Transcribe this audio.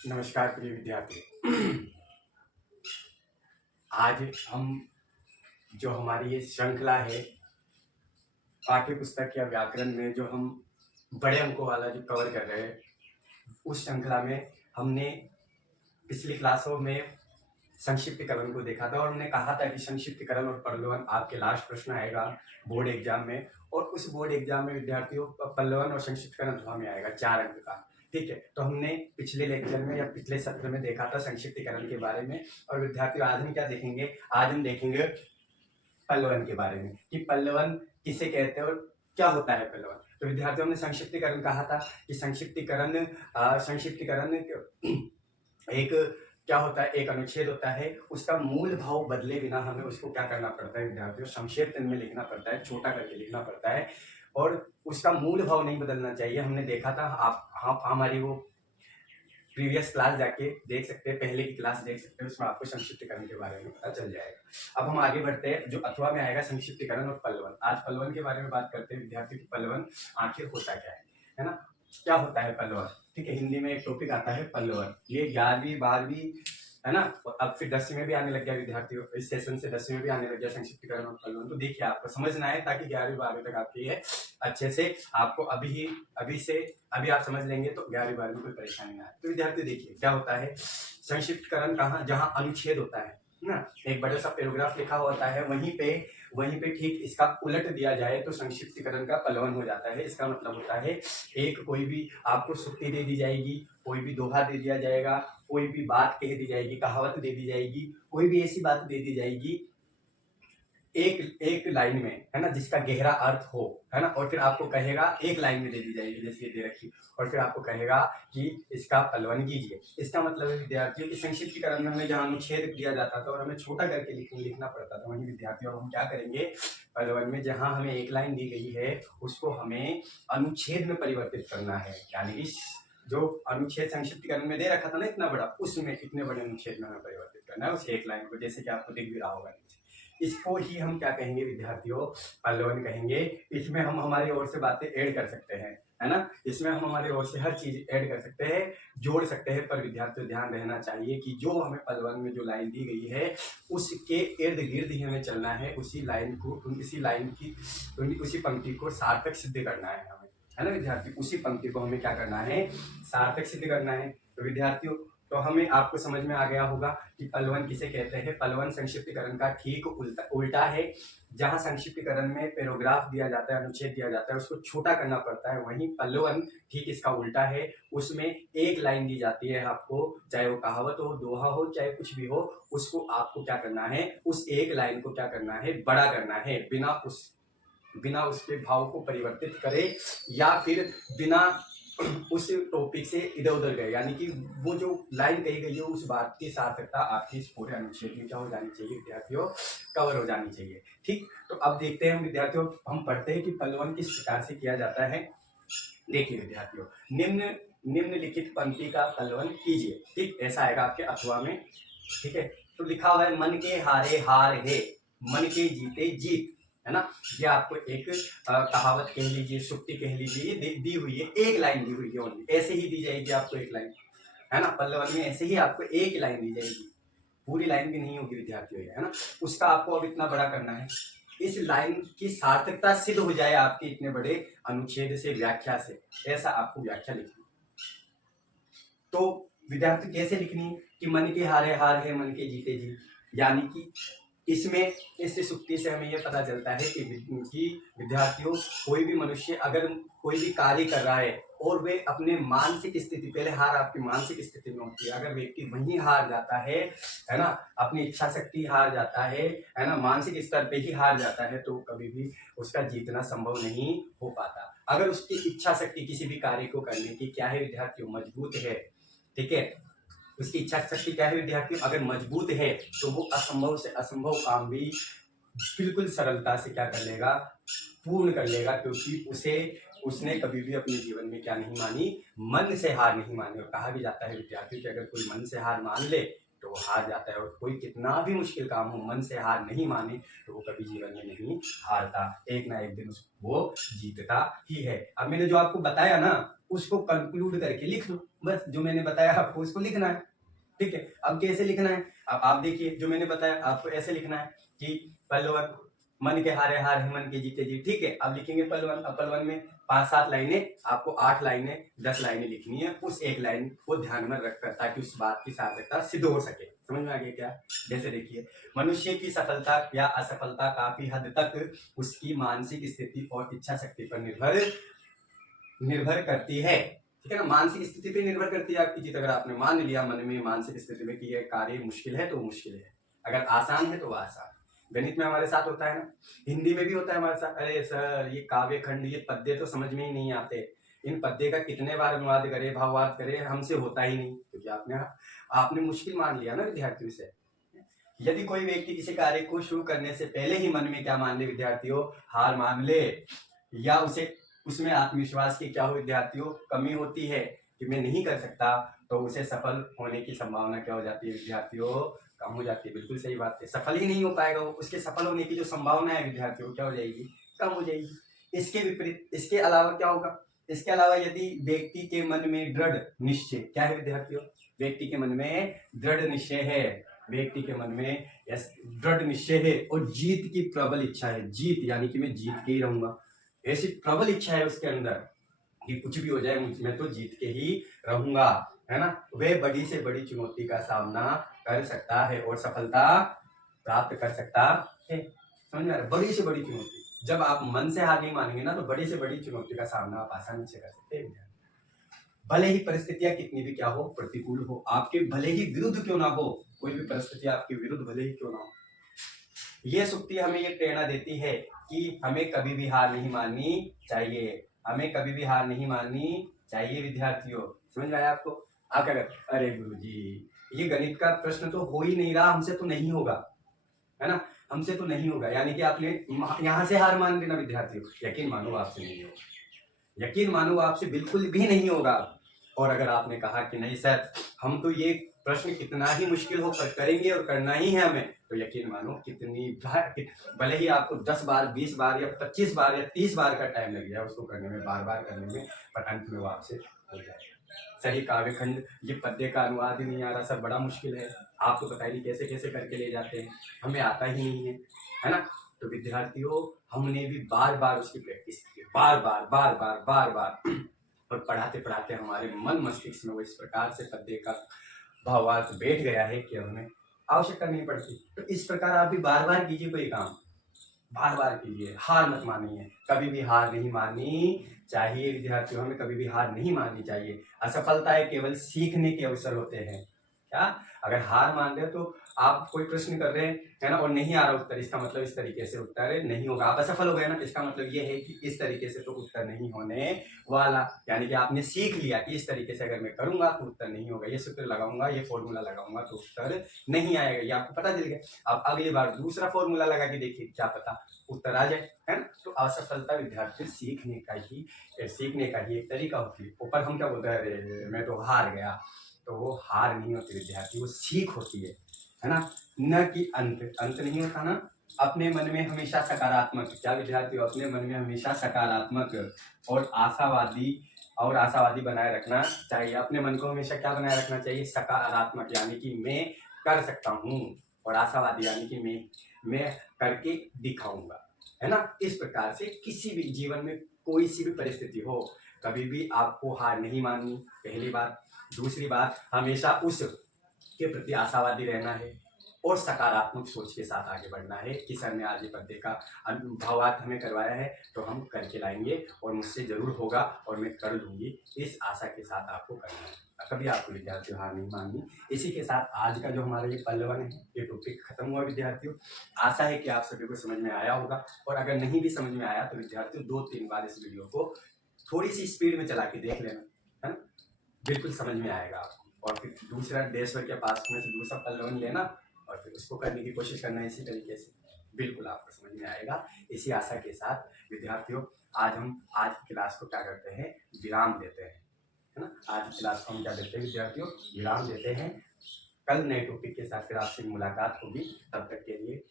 नमस्कार प्रिय विद्यार्थी। आज हम जो हमारी ये श्रृंखला है पाठ्य पुस्तक या व्याकरण में जो हम बड़े अंकों वाला जो कवर कर रहे हैं, उस श्रृंखला में हमने पिछली क्लासों में संक्षिप्तीकरण को देखा था और हमने कहा था कि संक्षिप्तीकरण और पल्लवन आपके लास्ट प्रश्न आएगा बोर्ड एग्जाम में, और उस बोर्ड एग्जाम में विद्यार्थियों पल्लवन और संक्षिप्तीकरण दोनों में आएगा 4 अंक का। ठीक है, तो हमने पिछले लेक्चर में या पिछले सत्र में देखा था संक्षिप्तीकरण के बारे में, और विद्यार्थियों आज हम क्या देखेंगे, आज हम देखेंगे पल्लवन के बारे में कि पल्लवन किसे कहते हैं और क्या होता है पल्लवन। तो विद्यार्थियों ने संक्षिप्तीकरण कहा था कि संक्षिप्तीकरण एक क्या होता है, एक अनुच्छेद होता है, उसका मूल भाव बदले बिना हमें उसको क्या करना पड़ता है विद्यार्थियों, संक्षेप में लिखना पड़ता है, छोटा करके लिखना पड़ता है, और उसका मूल भाव नहीं बदलना चाहिए। हमने देखा था, आप हमारी वो प्रीवियस क्लास जाके देख सकते हैं, पहले की क्लास देख सकते हैं, उसमें आपको संक्षिप्तीकरण के बारे में पता चल जाएगा। अब हम आगे बढ़ते हैं, जो अथवा में आएगा संक्षिप्तीकरण और पल्लवन। आज पल्लवन के बारे में बात करते हैं विद्यार्थियों की पल्लवन आखिर होता क्या है ना, क्या होता है पल्लवन। ठीक है, हिंदी में एक टॉपिक आता है पल्लवन, ये 11वीं 12वीं है ना, अब फिर 10वीं में भी आने लग गया विद्यार्थियों, इस सेशन से 10वीं में भी आने लग गया संक्षिप्तीकरण और पल्लवन। तो देखिए आपको समझना है ताकि 11वीं 12वीं तक आपकी है अच्छे से, आपको अभी आप समझ लेंगे तो 11वीं 12वीं में कोई परेशानी ना आए। तो विद्यार्थी देखिए क्या होता है संक्षिप्तीकरण, कहाँ, जहाँ अनुच्छेद होता है ना, एक बड़ा सा पैराग्राफ लिखा होता है, वहीं पे ठीक इसका उलट दिया जाए तो संक्षिप्तीकरण का पल्लवन हो जाता है। इसका मतलब होता है एक कोई भी आपको सूक्ति दे दी जाएगी, कोई भी दोहा दे दिया जाएगा, कोई भी बात कह दी जाएगी, कहावत दे दी जाएगी, कोई भी ऐसी बात दे दी जाएगी एक लाइन में, है ना, जिसका गहरा अर्थ हो, है ना, और फिर आपको कहेगा एक लाइन में दे दी जाएगी जैसे ये दे रखी, और फिर आपको कहेगा कि इसका पल्लवन कीजिए। इसका मतलब है विद्यार्थियों की संक्षिप्तीकरण में हमें जहाँ अनुच्छेद दिया जाता था और हमें छोटा करके लिखना पड़ता था, वहीं विद्यार्थियों हम क्या करेंगे पल्लवन में जहाँ हमें एक लाइन दी गई है उसको हमें अनुच्छेद में परिवर्तित करना है, यानी कि जो अनुच्छेद संक्षिप्तीकरण में दे रखा था ना इतना बड़ा, उसमें इतने बड़े अनुच्छेद में हमें परिवर्तित करना है उस एक लाइन को, जैसे कि आपको दिख भी रहा होगा नीचे। इसको ही हम क्या कहेंगे विद्यार्थियों, पल्लवन कहेंगे। इसमें हम हमारी ओर से बातें ऐड कर सकते हैं, है ना, इसमें हम हमारी ओर से हर चीज ऐड कर सकते हैं, जोड़ सकते हैं, पर विद्यार्थियों ध्यान रहना चाहिए कि जो हमें पल्लवन में जो लाइन दी गई है उसके इर्द गिर्द ही हमें चलना है, उसी लाइन की उसी पंक्ति को सार्थक सिद्ध करना है हमें, है ना विद्यार्थी, उसी पंक्ति को हमें क्या करना है, सार्थक सिद्ध करना है। तो विद्यार्थियों, तो हमें आपको समझ में आ गया होगा कि पल्लवन किसे कहते हैं। पल्लवन संक्षिप्तीकरण का ठीक उल्टा है, जहां संक्षिप्तीकरण में पैराग्राफ दिया जाता है, अनुच्छेद दिया जाता है, उसको छोटा करना पड़ता है, वहीं पल्लवन ठीक इसका उल्टा है, उसमें एक लाइन दी जाती है आपको, चाहे वो कहावत हो, दोहा हो, चाहे कुछ भी हो, उसको आपको क्या करना है, उस एक लाइन को क्या करना है, बड़ा करना है, बिना उसके भाव को परिवर्तित करे या फिर बिना उस टॉपिक से इधर उधर गए, यानी कि वो जो लाइन कही गई है उस बात की सार्थकता आपकी इस पूरे अनुच्छेद में क्या हो जानी चाहिए विद्यार्थियों, कवर हो जानी चाहिए। ठीक, तो अब देखते हैं विद्यार्थियों, हम पढ़ते हैं कि पल्लवन किस प्रकार से किया जाता है। देखिए विद्यार्थियों, निम्नलिखित पंक्ति का पल्लवन कीजिए। ठीक, ऐसा आएगा आपके अथवा में। ठीक है, तो लिखा हुआ है मन के हारे हार है, मन के जीते जीत, है ना, ये आपको एक कहावत कह लीजिए, सुक्ति कह लीजिए, ये दी हुई है, एक लाइन दी हुई है ओनली, ऐसे ही दी जाएगी आपको एक लाइन, है ना, पल्लवन में ऐसे ही आपको एक लाइन दी जाएगी, पूरी लाइन भी नहीं होगी विद्यार्थियों, है ना, उसका आपको अब इतना बड़ा करना है, इस लाइन की सार्थकता सिद्ध हो जाए आपके इतने बड़े अनुच्छेद से, व्याख्या से, ऐसा आपको व्याख्या लिखनी। तो विद्यार्थी कैसे लिखनी है कि मन के हारे हार है, मन के जीते जीत, यानी कि इसमें इस सुक्ति से हमें यह पता चलता है कि विद्यार्थियों, कोई भी मनुष्य अगर कोई भी कार्य कर रहा है और वे अपने मानसिक स्थिति, पहले हार आपकी मानसिक स्थिति में होती है, अगर व्यक्ति वहीं हार जाता है ना, अपनी इच्छा शक्ति हार जाता है ना, मानसिक स्तर पे ही हार जाता है, तो कभी भी उसका जीतना संभव नहीं हो पाता। अगर उसकी इच्छा शक्ति किसी भी कार्य को करने की क्या है विद्यार्थियों, मजबूत है, ठीक है, उसकी इच्छा शक्ति क्या है विद्यार्थियों, अगर मजबूत है तो वो असंभव से असंभव काम भी बिल्कुल सरलता से क्या कर लेगा, पूर्ण कर लेगा, क्योंकि उसने कभी भी अपने जीवन में क्या नहीं मानी, मन से हार नहीं मानी। और कहा भी जाता है विद्यार्थियों कि अगर कोई मन से हार मान ले तो वो हार जाता है। और कोई कितना भी मुश्किल काम हो, मन से हार नहीं माने तो वो कभी जीवन में नहीं हारता, एक ना एक दिन वो जीतता ही है। अब मैंने जो आपको बताया ना, उसको कंक्लूड करके लिख लो, बस जो मैंने बताया आपको उसको लिखना है, ठीक है। अब कैसे लिखना है, अब आप देखिए, जो मैंने बताया आपको ऐसे लिखना है कि पलवन, मन के हारे हार है, मन के जीते जीत, ठीक है। अब लिखेंगे पलवन। अब पलवन में 5-7 लाइनें, आपको 8 लाइनें 10 लाइनें लिखनी है, उस एक लाइन को ध्यान में रखकर, ताकि उस बात की सार्थकता सिद्ध हो सके। समझ में आ गया क्या? जैसे देखिए, मनुष्य की सफलता या असफलता काफी हद तक उसकी मानसिक स्थिति और इच्छा शक्ति पर निर्भर करती है, ठीक है ना। मानसिक स्थिति पे निर्भर करती है आपकी जीत। अगर आपने मान लिया मन में मानसिक स्थिति में कि यह कार्य मुश्किल है तो मुश्किल है, अगर आसान है तो वो आसान। गणित में हमारे साथ होता है ना, हिंदी में भी होता है हमारे साथ, अरे सर ये काव्य खंड, ये पद्य तो समझ में ही नहीं आते, इन पद्य का कितने बार अनुवाद करे, भावार्थ करे, हमसे होता ही नहीं, क्योंकि आपने मुश्किल मान लिया ना विद्यार्थियों से। यदि कोई व्यक्ति किसी कार्य को शुरू करने से पहले ही मन में क्या मान ले विद्यार्थियों, हार मान ले, या उसे उसमें आत्मविश्वास की क्या हो विद्यार्थियों, कमी होती है कि मैं नहीं कर सकता, तो उसे सफल होने की संभावना क्या हो जाती है विद्यार्थियों, कम हो जाती है। बिल्कुल सही बात है, सफल ही नहीं हो पाएगा वो, उसके सफल होने की जो संभावना है विद्यार्थियों क्या हो जाएगी, कम हो जाएगी। इसके विपरीत, इसके अलावा क्या होगा, इसके अलावा यदि व्यक्ति के मन में दृढ़ निश्चय, क्या है विद्यार्थियों, व्यक्ति के मन में दृढ़ निश्चय है, व्यक्ति के मन में दृढ़ निश्चय है और जीत की प्रबल इच्छा है, जीत यानी कि मैं जीत के ही रहूंगा, ऐसी प्रबल इच्छा है उसके अंदर कि कुछ भी हो जाए मैं तो जीत के ही रहूंगा, है ना, वे बड़ी से बड़ी चुनौती का सामना कर सकता है और सफलता प्राप्त कर सकता है। समझ में आ रहा है? बड़ी से बड़ी चुनौती, जब आप मन से हार नहीं मानेंगे ना, तो बड़ी से बड़ी चुनौती का सामना आप आसानी से कर सकते हैं। भले ही परिस्थितियां कितनी भी क्या हो, प्रतिकूल हो, आपके भले ही विरुद्ध क्यों ना हो, कोई भी परिस्थिति आपके विरुद्ध भले ही क्यों ना हो, ये सुक्ति हमें ये प्रेरणा देती है कि हमें कभी भी हार नहीं माननी चाहिए, हमें कभी भी हार नहीं माननी चाहिए विद्यार्थियों। समझ में आया आपको? आप क्या कर, अरे गुरुजी ये गणित का प्रश्न तो हो ही नहीं रहा, हमसे तो नहीं होगा, है ना, हमसे तो नहीं होगा, यानी कि आपने यहाँ से हार मान लेना विद्यार्थियों, यकीन मानो आपसे नहीं होगा, यकीन मानो आपसे बिल्कुल भी नहीं होगा। और अगर आपने कहा कि नहीं सर हम तो ये प्रश्न कितना ही मुश्किल हो करेंगे और करना ही है हमें, तो यकीन मानो कितनी भले ही आपको 10 बार 20 बार या 25 बार या 30 बार का टाइम लग जाए उसको करने में, बार बार करने में, पर अंत में वो आपसे हो जाए। सही काव्य खंड, ये पद्य का अनुवाद ही नहीं आ रहा सर, बड़ा मुश्किल है, आप तो पता ही नहीं कैसे कैसे करके ले जाते हैं, हमें आता ही नहीं है ना। तो विद्यार्थियों हमने भी बार बार उसकी प्रैक्टिस की, बार बार बार बार बार बार और पढ़ाते पढ़ाते हमारे मन मस्तिष्क में वो इस प्रकार से पद्य का भावार्थ बैठ गया है कि हमें आवश्यकता नहीं पड़ती। तो इस प्रकार आप भी बार बार कीजिए कोई काम, बार बार कीजिए, हार मत मानिए, कभी भी हार नहीं माननी चाहिए विद्यार्थियों, हमें कभी भी हार नहीं माननी चाहिए। असफलताएं केवल सीखने के अवसर होते हैं। क्या, अगर हार मान रहे हो तो आप कोई प्रश्न कर रहे हैं, है ना, और नहीं आ रहा उत्तर, इसका मतलब इस तरीके से उत्तर नहीं होगा, आप असफल हो गए ना, इसका मतलब ये है कि इस तरीके से तो उत्तर नहीं होने वाला, यानी कि आपने सीख लिया कि इस तरीके से अगर मैं करूंगा तो उत्तर नहीं होगा, ये सूत्र लगाऊंगा, ये फॉर्मूला लगाऊंगा तो उत्तर नहीं आएगा, ये आपको पता चल गया। अब अगली बार दूसरा फॉर्मूला लगा के देखिए, क्या पता उत्तर आ जाए, है ना। तो असफलता विद्यार्थी सीखने का ही एक तरीका होती है। ऊपर हम क्या बोलते हैं, अरे मैं तो हार गया, तो वो हार नहीं होती विद्यार्थी, वो सीख होती है ना, न कि अंत नहीं होता ना। अपने मन में हमेशा सकारात्मक, क्या विद्यार्थी, अपने मन में हमेशा सकारात्मक और आशावादी बनाए रखना चाहिए। अपने मन को हमेशा क्या बनाए रखना चाहिए, सकारात्मक, यानी कि मैं कर सकता हूँ, और आशावादी यानी कि मैं करके दिखाऊंगा, है ना। इस प्रकार से किसी भी जीवन में कोई सी भी परिस्थिति हो, कभी भी आपको हार नहीं माननी, पहली बात। दूसरी बात, हमेशा उस के प्रति आशावादी रहना है और सकारात्मक सोच के साथ आगे बढ़ना है कि सर ने आज ये पद्य का भावार्थ हमें करवाया है तो हम करके लाएंगे और मुझसे जरूर होगा और मैं कर लूंगी, इस आशा के साथ आपको करना है, कभी आपको विद्यार्थियों हार नहीं माननी। इसी के साथ आज का जो हमारा ये पल्लवन है, ये टॉपिक खत्म हुआ विद्यार्थियों। आशा है कि आप सभी को समझ में आया होगा, और अगर नहीं भी समझ में आया तो विद्यार्थियों 2-3 बार इस वीडियो को थोड़ी सी स्पीड में चला के देख लेना, है ना, बिल्कुल समझ में आएगा आपको। और फिर दूसरा देशवर के पास में से दूसरा पल्लवन लेना और फिर उसको करने की कोशिश करना इसी तरीके से, बिल्कुल आपको समझ में आएगा। इसी आशा के साथ विद्यार्थियों आज की क्लास को क्या करते हैं, विराम देते हैं, है ना। आज की क्लास को हम क्या देते हैं विद्यार्थियों, विराम देते हैं। कल नए टॉपिक के साथ फिर आपसे मुलाकात होगी। तब तक के लिए